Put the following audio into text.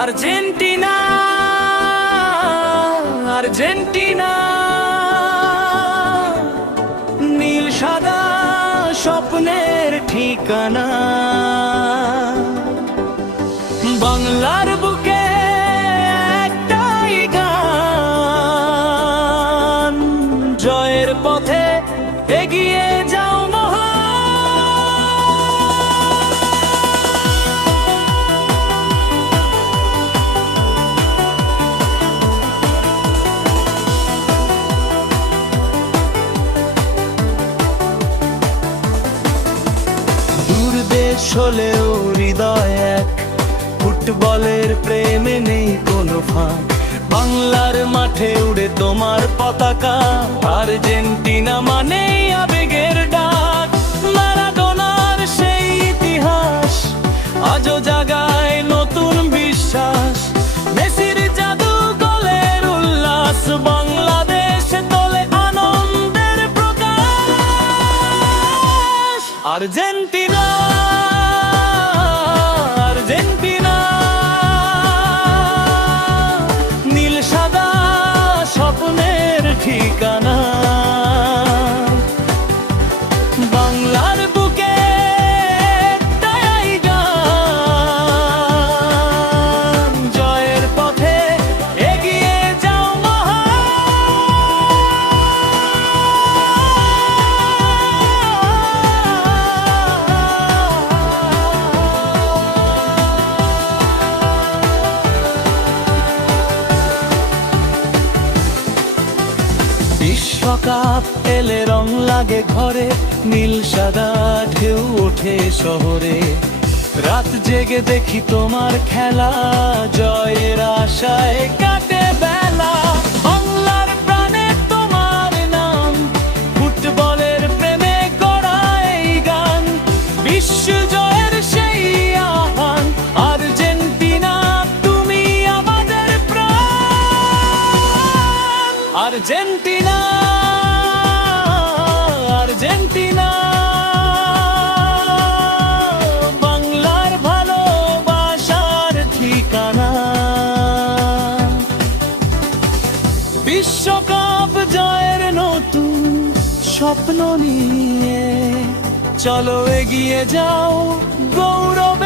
Argentina Argentina নীল সাদা স্বপ্নের ঠিকানা, বাংলার বুকে একটাই গান, জয়ের পথে এগিয়ে যাও মহান। দূর দেশ হলেও হৃদয় এক, ফুটবলের প্রেমে নেই কোনো ফাঁক। বাংলার মাঠে উড়ে তোমার পতাকা, আর্জেন্টিনা মানেই আবেগের ডাক। ম্যারাডোনার সেই ইতিহাস আজও জাগায় নতুন বিশ্বাস, মেসির জাদু গোলের উল্লাস, বাংলাদেশ তোলে আনন্দের প্রকাশ। আর্জেন্টিনা আর্জেন্টিনা নীল সাদা স্বপ্নের ঠিকানা, বাংলার বুকে একটাই গান, জয়ের পথে এগিয়ে যাও বিশ্বকাপ এলে রং লাগে ঘরে, নীল সাদা ঢেউ ওঠে শহরে। রাত জেগে দেখি তোমার খেলা, জয়ের আশায় কাটে বেলা। বাংলার প্রাণে তোমার নাম, ফুটবলের প্রেমে গড়া এই গান, বিশ্ব জয়ের সেই আহ্বান। আর্জেন্টিনা তুমি আমাদের প্রাণ। আর্জেন্টিনা আর্জেন্টিনা বাংলার ভালোবাসার ঠিকানা, বিশ্বকাপ জয়ের নতুন স্বপ্ন নিয়ে চলো এগিয়ে যাও গৌরবে।